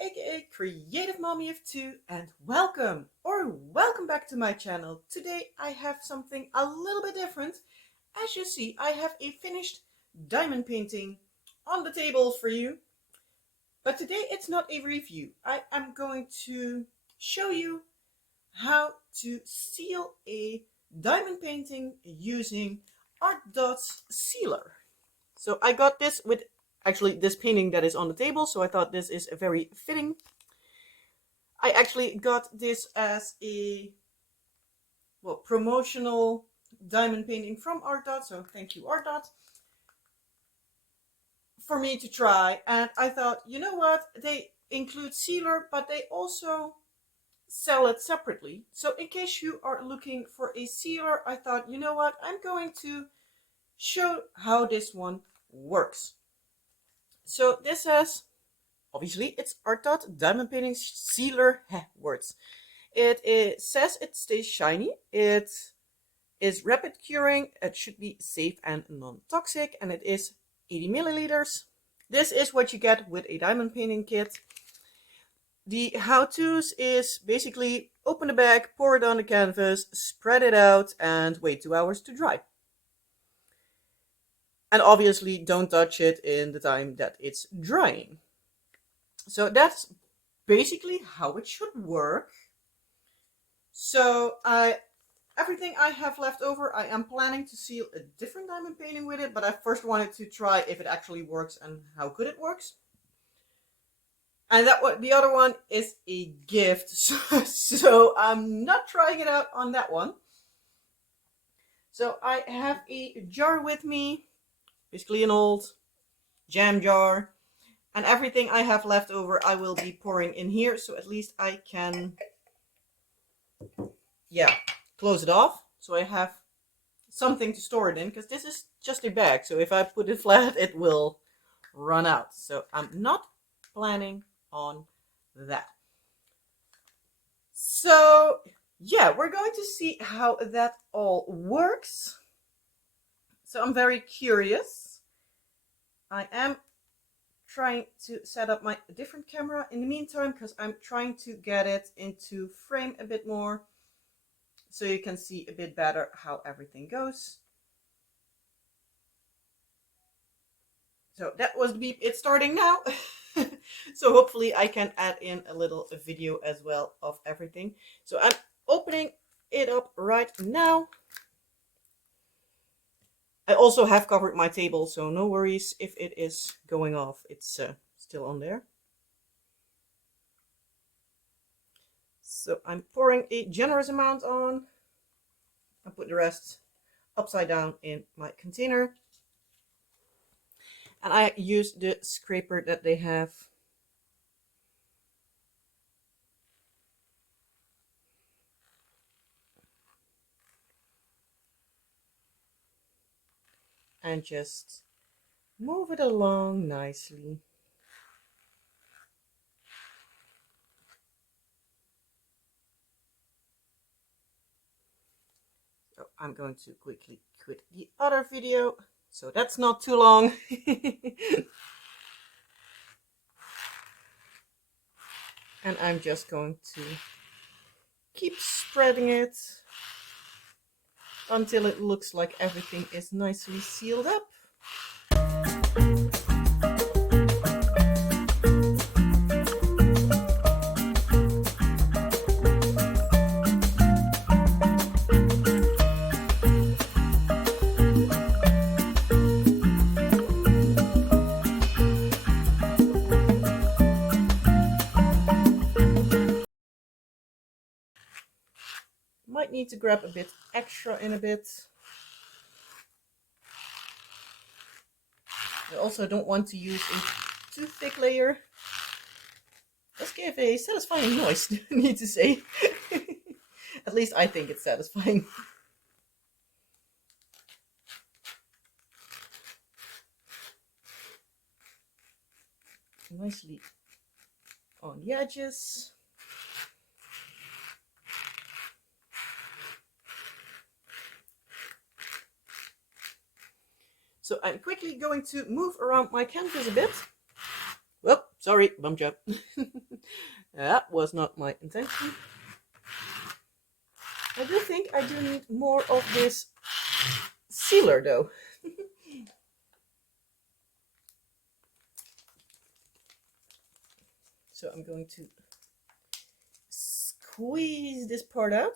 aka Creative Mommy of Two, and welcome back to my channel. Today I have something a little bit different. As you see, I have a finished diamond painting on the table for you. But today it's not a review. I am going to show you how to seal a diamond painting using Artdot's sealer. So I got this with actually this painting that is on the table, so I thought this is very fitting. I actually got this as a promotional diamond painting from Artdot, so thank you Artdot, for me to try. And I thought, you know what, they include sealer, but they also sell it separately. So in case you are looking for a sealer, I thought, you know what, I'm going to show how this one works. So this says, obviously it's Artdot Diamond Painting Sealer words. It says it stays shiny, it is rapid curing, it should be safe and non-toxic, and it is 80 milliliters. This is what you get with a diamond painting kit. The how-tos is basically open the bag, pour it on the canvas, spread it out, and wait 2 hours to dry. And obviously don't touch it in the time that it's drying. So that's basically how it should work. So everything I have left over, I am planning to seal a different diamond painting with it, but I first wanted to try if it actually works and how good it works. And the other one is a gift, so I'm not trying it out on that one. So I have a jar with me. Basically an old jam jar, and everything I have left over I will be pouring in here, so at least I can close it off so I have something to store it in, because this is just a bag, so if I put it flat it will run out, so I'm not planning on that. So yeah, we're going to see how that all works. So I'm very curious. I am trying to set up my different camera in the meantime, because I'm trying to get it into frame a bit more so you can see a bit better how everything goes. So that was the beep. It's starting now. So hopefully I can add in a little video as well of everything. So I'm opening it up right now. I also have covered my table, so no worries if it is going off. It's still on there. So I'm pouring a generous amount on. I put the rest upside down in my container. And I use the scraper that they have. And just move it along nicely. So I'm going to quickly quit the other video, so that's not too long. And I'm just going to keep spreading it until it looks like everything is nicely sealed up. Might need to grab a bit extra in a bit. I also don't want to use a too thick layer. Let's give a satisfying noise, I need to say. At least I think it's satisfying. Nicely on the edges. So I'm quickly going to move around my canvas a bit. Well, Sorry, bum job. That was not my intention. I do think I do need more of this sealer though. So I'm going to squeeze this part out.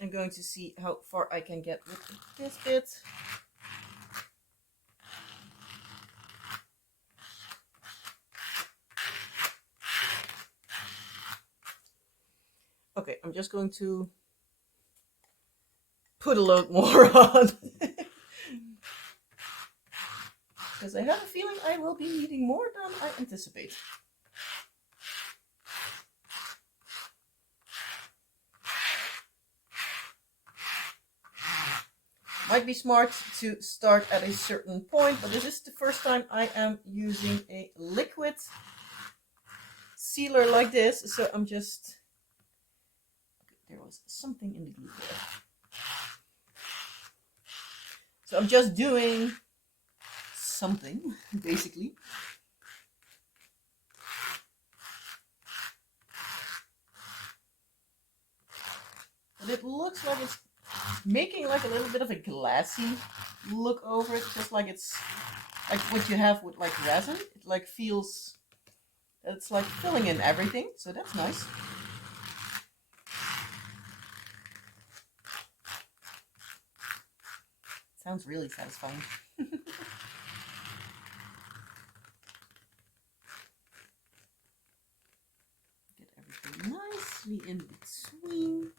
I'm going to see how far I can get with this bit. Okay, I'm just going to put a load more on. Because I have a feeling I will be needing more than I anticipate. Might be smart to start at a certain point, but this is the first time I am using a liquid sealer like this, so I'm just... There was something in the glue there. So I'm just doing something, basically. But it looks like it's making like a little bit of a glassy look over it, just like it's like what you have with like resin. It like feels, it's like filling in everything, so that's nice. Sounds really satisfying. Get everything nicely in between.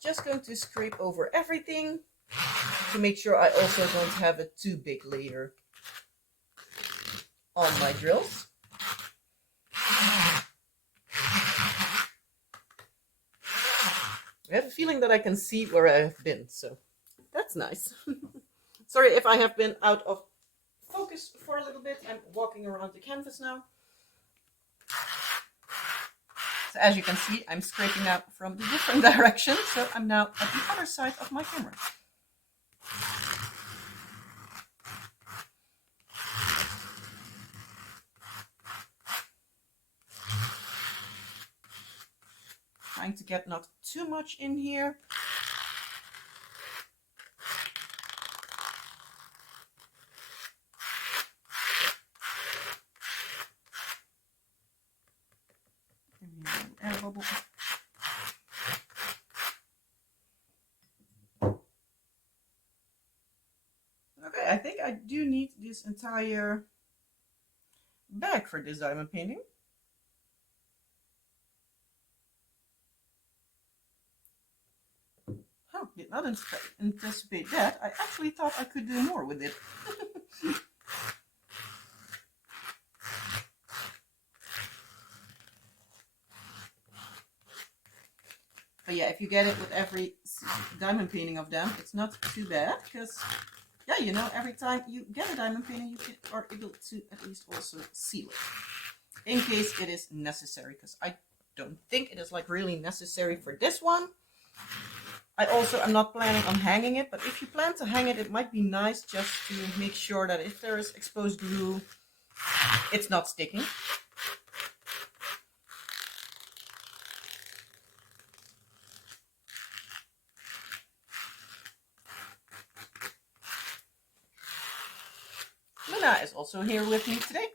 Just going to scrape over everything to make sure I also don't have a too big layer on my drills. I have a feeling that I can see where I have been, so that's nice. Sorry if I have been out of focus for a little bit. I'm walking around the canvas now. So as you can see, I'm scraping out from the different directions, so I'm now at the other side of my camera. Trying to get not too much in here. Air bubble. Okay, I think I do need this entire bag for this diamond painting. Oh, did not anticipate that. I actually thought I could do more with it. But yeah, if you get it with every diamond painting of them, it's not too bad, because, yeah, you know, every time you get a diamond painting, you are able to at least also seal it, in case it is necessary, because I don't think it is like really necessary for this one. I also am not planning on hanging it, but if you plan to hang it, it might be nice just to make sure that if there is exposed glue, it's not sticking. Luna is also here with me today.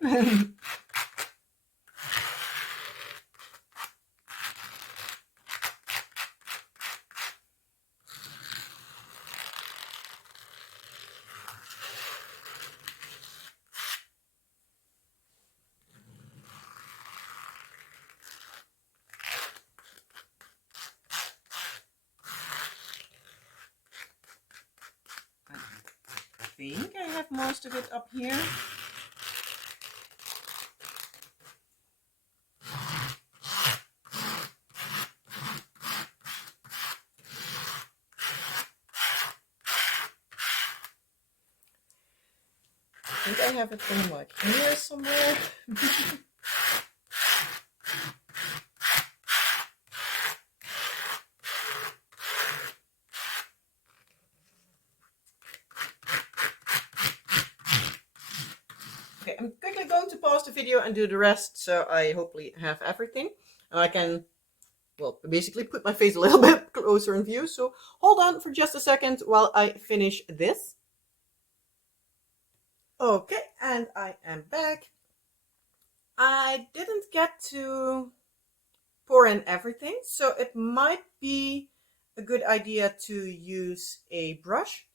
think I have most of it up here. I think I have it in like here somewhere. Okay, I'm quickly going to pause the video and do the rest, so I hopefully have everything. And I can, well, basically put my face a little bit closer in view. So hold on for just a second while I finish this. Okay, and I am back. I didn't get to pour in everything, so it might be a good idea to use a brush.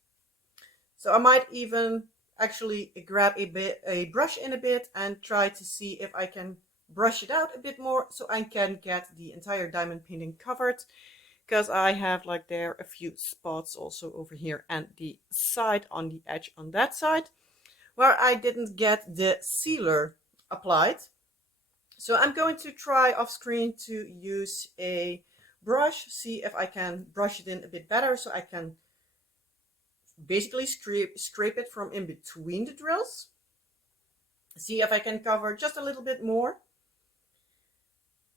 So I might even actually grab a brush in a bit and try to see if I can brush it out a bit more so I can get the entire diamond painting covered, because I have like there a few spots also over here and the side on the edge on that side where I didn't get the sealer applied. So I'm going to try off screen to use a brush, see if I can brush it in a bit better so I can basically scrape it from in between the drills. See if I can cover just a little bit more.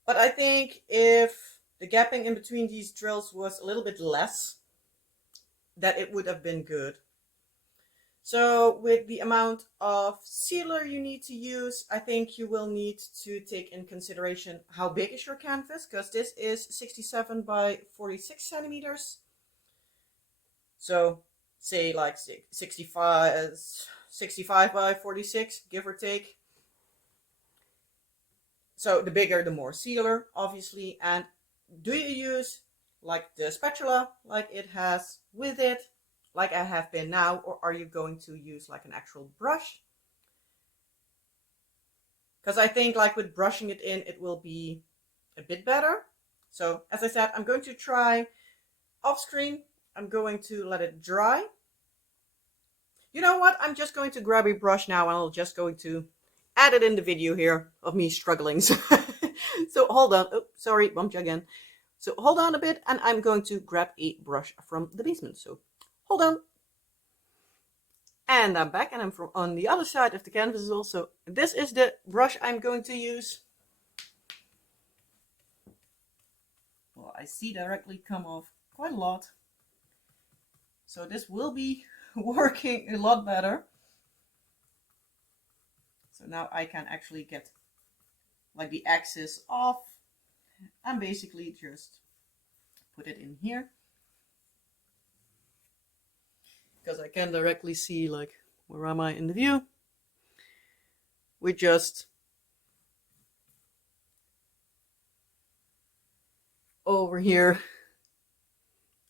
But I think if the gapping in between these drills was a little bit less, that it would have been good. So with the amount of sealer you need to use, I think you will need to take in consideration how big is your canvas, because this is 67 by 46 centimeters. So say like 65 by 46, give or take. So the bigger, the more sealer, obviously. And do you use like the spatula, like it has with it, like I have been now, or are you going to use like an actual brush? Because I think like with brushing it in, it will be a bit better. So as I said, I'm going to try off screen. I'm going to let it dry. You know what? I'm just going to grab a brush now and I'm just going to add it in the video here of me struggling. So hold on. Oh, sorry, bumped you again. So hold on a bit and I'm going to grab a brush from the basement. So hold on. And I'm back and I'm from on the other side of the canvas also. This is the brush I'm going to use. Well, I see directly come off quite a lot. So this will be working a lot better. So now I can actually get like the axis off and basically just put it in here. Because I can directly see like where am I in the view. We just over here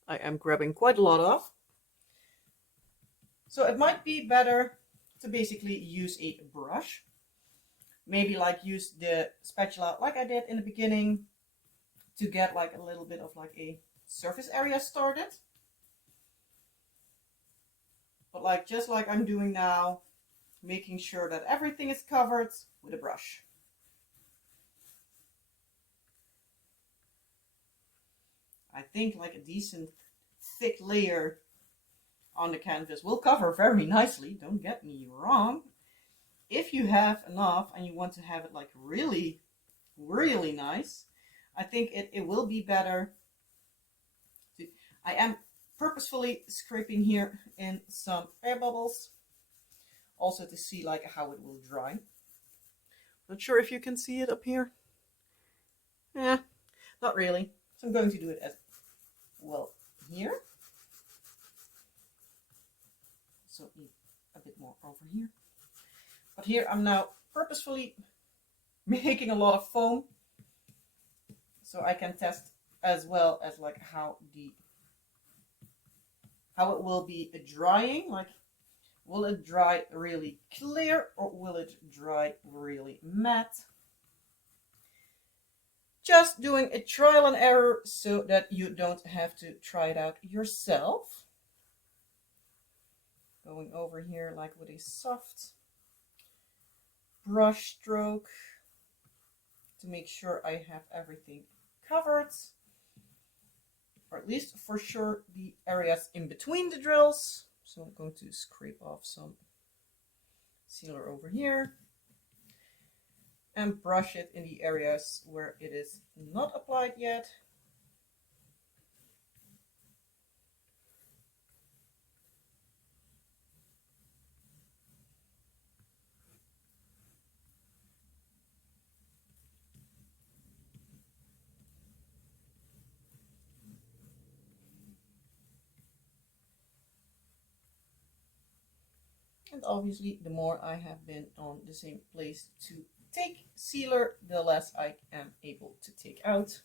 I am grabbing quite a lot of. So it might be better to basically use a brush. Maybe like use the spatula like I did in the beginning to get like a little bit of like a surface area started. But like just like I'm doing now, making sure that everything is covered with a brush. I think like a decent thick layer on the canvas will cover very nicely, don't get me wrong. If you have enough and you want to have it like really, really nice, I think it will be better. I am purposefully scraping here in some air bubbles, also to see like how it will dry. Not sure if you can see it up here. Yeah, not really. So I'm going to do it as well here. So a bit more over here. But here I'm now purposefully making a lot of foam so I can test as well as like how it will be drying. Like, will it dry really clear or will it dry really matte? Just doing a trial and error so that you don't have to try it out yourself. going over here like with a soft brush stroke to make sure I have everything covered, or at least for sure the areas in between the drills. So I'm going to scrape off some sealer over here and brush it in the areas where it is not applied yet. And obviously, the more I have been on the same place to take sealer, the less I am able to take out.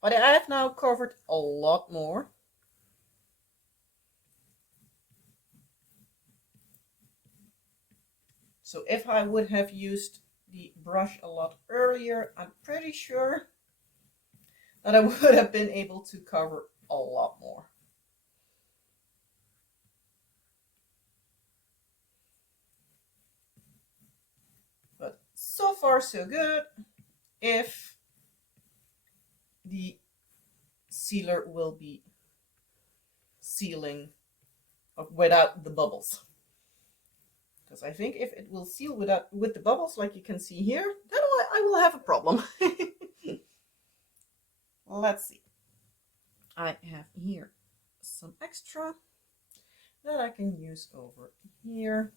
But I have now covered a lot more. So if I would have used the brush a lot earlier, I'm pretty sure that I would have been able to cover a lot more. But so far so good. If the sealer will be sealing without the bubbles. Because I think if it will seal with the bubbles like you can see here, then I will have a problem. Let's see. I have here some extra that I can use over here.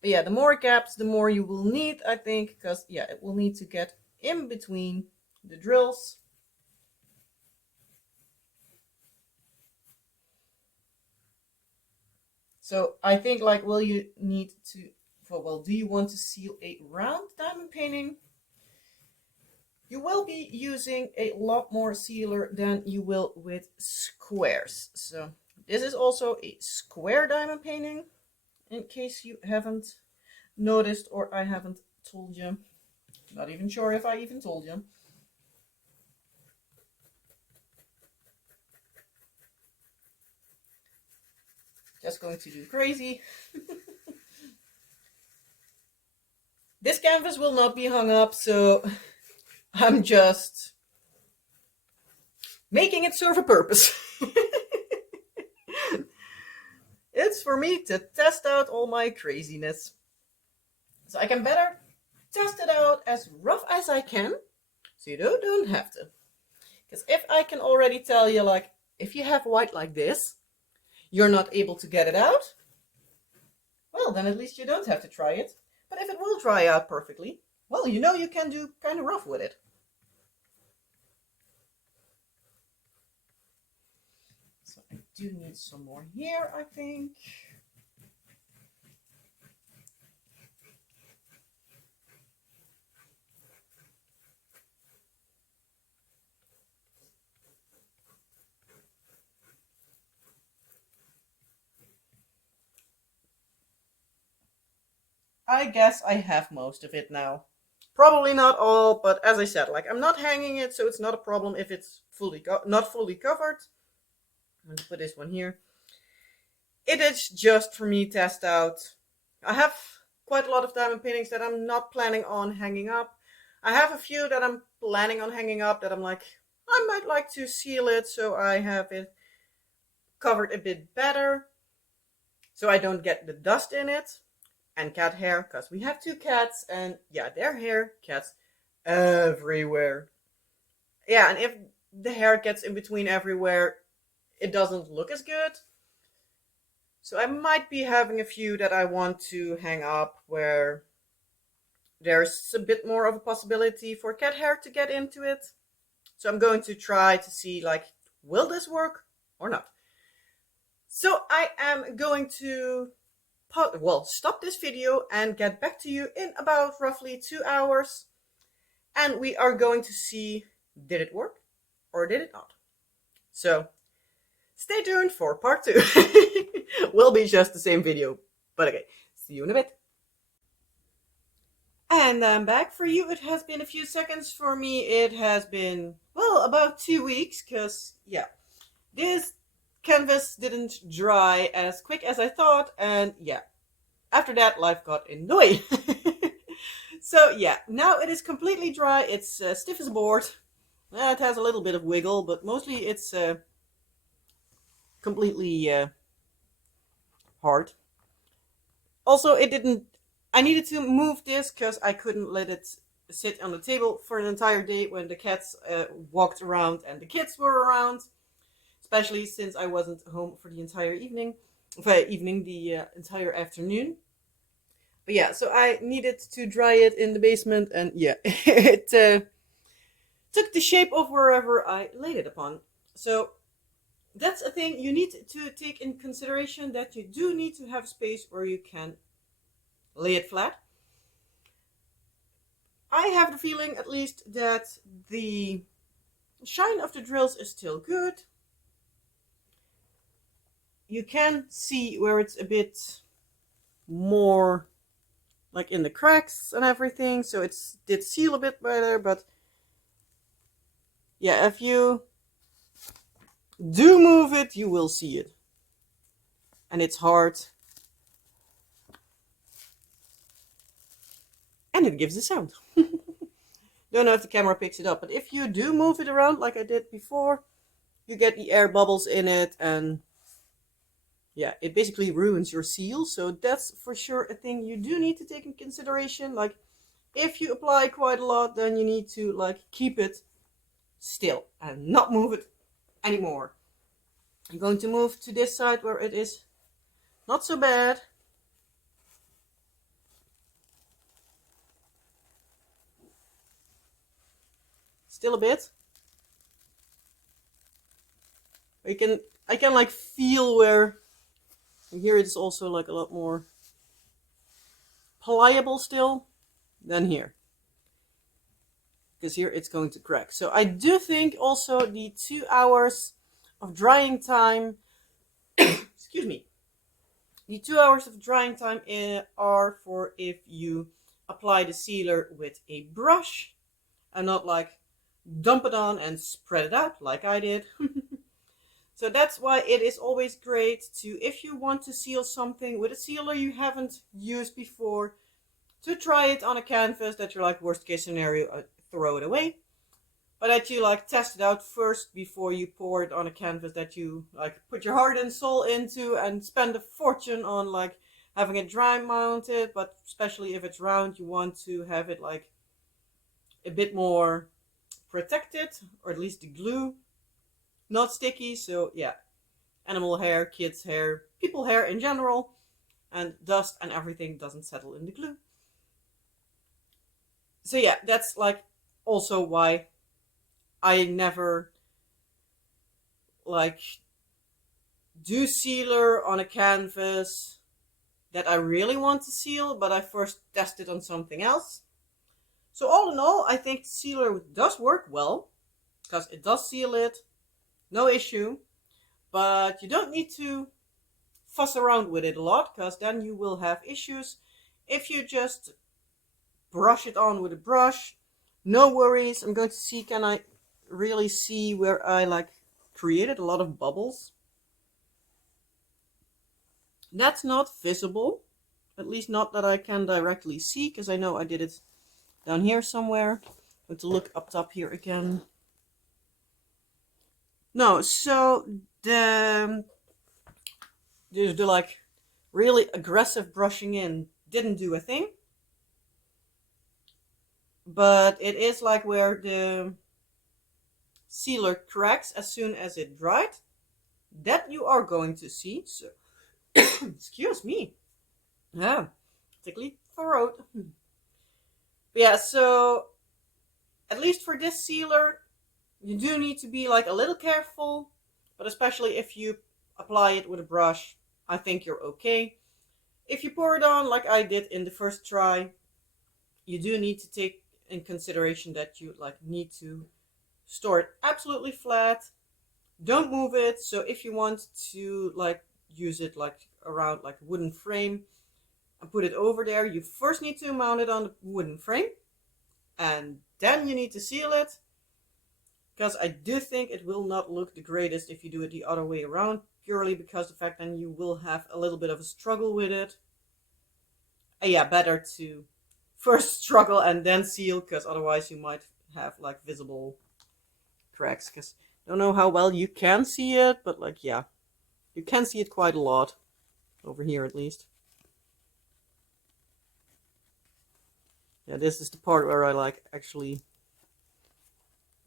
But yeah, the more gaps, the more you will need, I think, because yeah, it will need to get in between the drills. So I think, like, will you need to, well, do you want to seal a round diamond painting? You will be using a lot more sealer than you will with squares. So this is also a square diamond painting, in case you haven't noticed or I haven't told you. Not even sure if I even told you. Just going to do crazy. This canvas will not be hung up, so I'm just making it serve a purpose. It's for me to test out all my craziness. So I can better test it out as rough as I can, so you don't have to. Because if I can already tell you, like, if you have white like this, you're not able to get it out, well, then at least you don't have to try it. But if it will dry out perfectly, well, you know you can do kind of rough with it. So I do need some more here, I think. I guess I have most of it now. Probably not all, but as I said, like, I'm not hanging it, so it's not a problem if it's not fully covered. I'm going to put this one here. It is just for me test out. I have quite a lot of diamond paintings that I'm not planning on hanging up. I have a few that I'm planning on hanging up that I'm like, I might like to seal it so I have it covered a bit better, so I don't get the dust in it. And cat hair, because we have two cats, and yeah, their hair gets everywhere. Yeah, and if the hair gets in between everywhere, it doesn't look as good. So I might be having a few that I want to hang up where there's a bit more of a possibility for cat hair to get into it. So I'm going to try to see, like, will this work or not? So I am going to stop this video and get back to you in about roughly 2 hours. And we are going to see, did it work or did it not? So stay tuned for part 2. Will be just the same video, but okay, see you in a bit. And I'm back. For you, it has been a few seconds. For me, it has been, well, about 2 weeks, because, yeah, this canvas didn't dry as quick as I thought, and yeah, after that life got in the way. So yeah, now it is completely dry. It's stiff as a board. It has a little bit of wiggle, but mostly it's completely hard. Also, it didn't. I needed to move this because I couldn't let it sit on the table for an entire day when the cats walked around and the kids were around. Especially since I wasn't home for the entire evening, the entire afternoon. But yeah, so I needed to dry it in the basement, and yeah, it took the shape of wherever I laid it upon. So that's a thing you need to take in consideration, that you do need to have space where you can lay it flat. I have the feeling, at least, that the shine of the drills is still good. You can see where it's a bit more like in the cracks and everything, so it did seal a bit better. But yeah, if you do move it, you will see it, and it's hard, and it gives a sound. Don't know if the camera picks it up, but if you do move it around like I did before, you get the air bubbles in it, and yeah, it basically ruins your seal. So that's for sure a thing you do need to take in consideration. Like, if you apply quite a lot, then you need to like keep it still and not move it anymore. I'm going to move to this side where it is not so bad. Still a bit. I can like feel where, and here it is also like a lot more pliable still than here, because here it's going to crack. So I do think also the 2 hours of drying time excuse me, the 2 hours of drying time are for if you apply the sealer with a brush and not like dump it on and spread it out like I did. So that's why it is always great to, if you want to seal something with a sealer you haven't used before, to try it on a canvas that you're like, worst case scenario, throw it away. But that you like test it out first before you pour it on a canvas that you like put your heart and soul into and spend a fortune on like having it dry mounted. But especially if it's round, you want to have it like a bit more protected, or at least the glue not sticky. So yeah, animal hair, kids hair, people hair in general, and dust and everything doesn't settle in the glue. So yeah, that's like also why I never like do sealer on a canvas that I really want to seal, but I first test it on something else. So all in all, I think the sealer does work well, because it does seal it, no issue. But you don't need to fuss around with it a lot, because then you will have issues. If you just brush it on with a brush, no worries. I'm going to see, can I really see where I like created a lot of bubbles? That's not visible, at least not that I can directly see, because I know I did it down here somewhere. I'm going to look up top here again. No, so the like really aggressive brushing in didn't do a thing. But it is like where the sealer cracks as soon as it dried, that you are going to see. So excuse me. Yeah, tickly throat. But yeah, so at least for this sealer, you do need to be like a little careful, but especially if you apply it with a brush, I think you're okay. If you pour it on like I did in the first try, you do need to take in consideration that you like need to store it absolutely flat. Don't move it. So if you want to like use it like around like a wooden frame and put it over there, you first need to mount it on the wooden frame, and then you need to seal it, because I do think it will not look the greatest if you do it the other way around. purely because the fact then you will have a little bit of a struggle with it. Yeah, better to first struggle and then seal, because otherwise you might have like visible cracks. Because don't know how well you can see it, but like, yeah, you can see it quite a lot over here at least. Yeah, this is the part where I like actually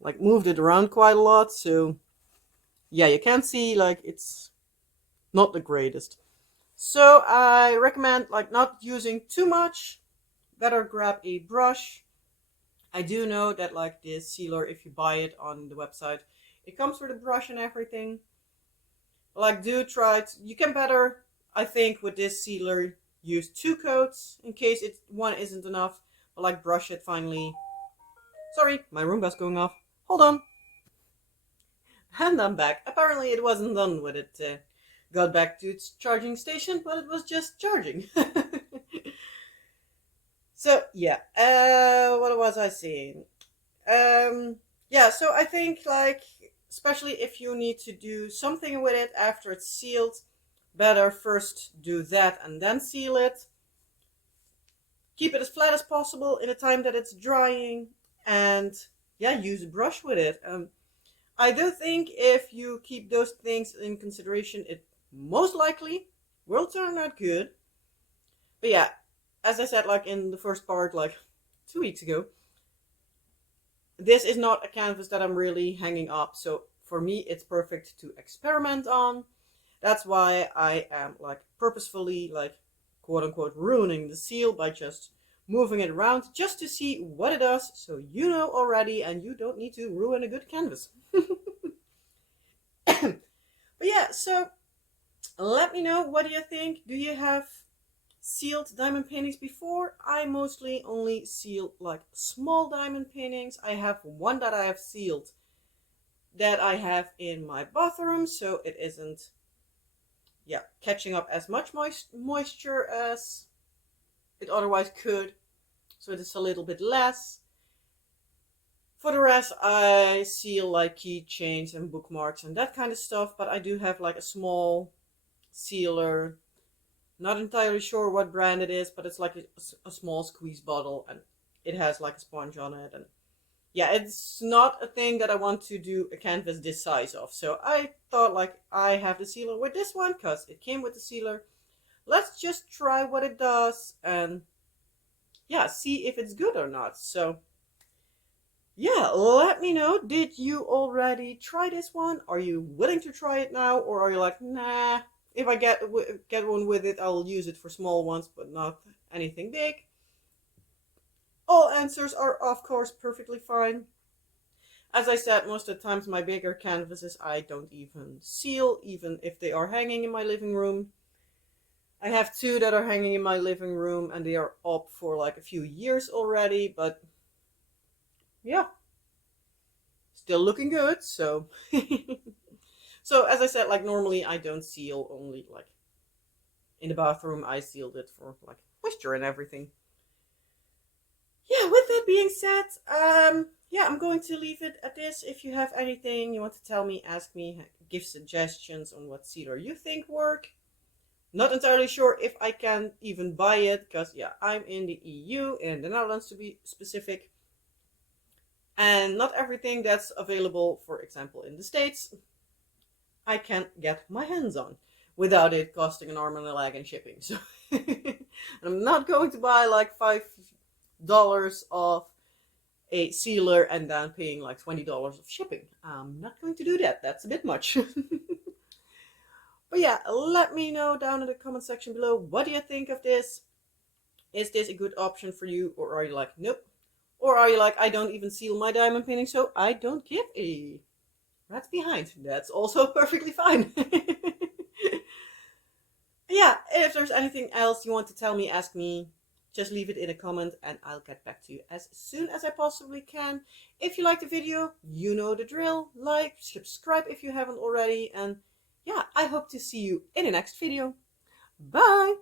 like moved it around quite a lot, so yeah, you can see like it's not the greatest. So I recommend like not using too much. Better grab a brush. I do know that like this sealer, if you buy it on the website, it comes with a brush and everything. Like, do try it. You can better, I think, with this sealer use 2 coats in case one isn't enough. But like, brush it finally. Sorry, my Roomba's going off. Hold on. And I'm back. Apparently it wasn't done with it. Got back to its charging station, but it was just charging. So yeah, what was I saying? Yeah, so I think like, especially if you need to do something with it after it's sealed, better first do that and then seal it. Keep it as flat as possible in the time that it's drying, and yeah, use a brush with it. I do think if you keep those things in consideration, it most likely will turn out good. But yeah, as I said, like in the first part, like 2 weeks ago, this is not a canvas that I'm really hanging up. So for me, it's perfect to experiment on. That's why I am like purposefully like quote unquote ruining the seal by just moving it around just to see what it does. So you know already, and you don't need to ruin a good canvas. But yeah, so let me know, what do you think? Do you have sealed diamond paintings before? I mostly only seal like small diamond paintings. I have one that I have sealed that I have in my bathroom, so it isn't catching up as much moisture as it otherwise could, so it is a little bit less. For the rest, I seal like keychains and bookmarks and that kind of stuff, but I do have like a small sealer. Not entirely sure what brand it is, but it's like a small squeeze bottle, and it has like a sponge on it. And yeah, it's not a thing that I want to do a canvas this size of. So I thought like, I have the sealer with this one because it came with the sealer. Let's just try what it does and yeah, see if it's good or not. So yeah, let me know. Did you already try this one? Are you willing to try it now? Or are you like, nah, if I get one with it, I'll use it for small ones, but not anything big? All answers are, of course, perfectly fine. As I said, most of the times my bigger canvases I don't even seal, even if they are hanging in my living room. I have 2 that are hanging in my living room, and they are up for like a few years already, but yeah, still looking good. So so as I said, like normally I don't seal, only like in the bathroom I sealed it for like moisture and everything. Yeah, with that being said, yeah, I'm going to leave it at this. If you have anything you want to tell me, ask me, give suggestions on what sealer you think work. Not entirely sure if I can even buy it, because yeah, I'm in the EU, in the Netherlands to be specific. And not everything that's available, for example, in the States, I can get my hands on without it costing an arm and a leg in shipping. So I'm not going to buy like $5 of a sealer and then paying like $20 of shipping. I'm not going to do that. That's a bit much. But yeah, let me know down in the comment section below. What do you think of this? Is this a good option for you? Or are you like, nope? Or are you like, I don't even seal my diamond painting, so I don't give a rat's behind. That's also perfectly fine. Yeah, if there's anything else you want to tell me, ask me. Just leave it in a comment and I'll get back to you as soon as I possibly can. If you liked the video, you know the drill. Like, subscribe if you haven't already. And yeah, I hope to see you in the next video. Bye!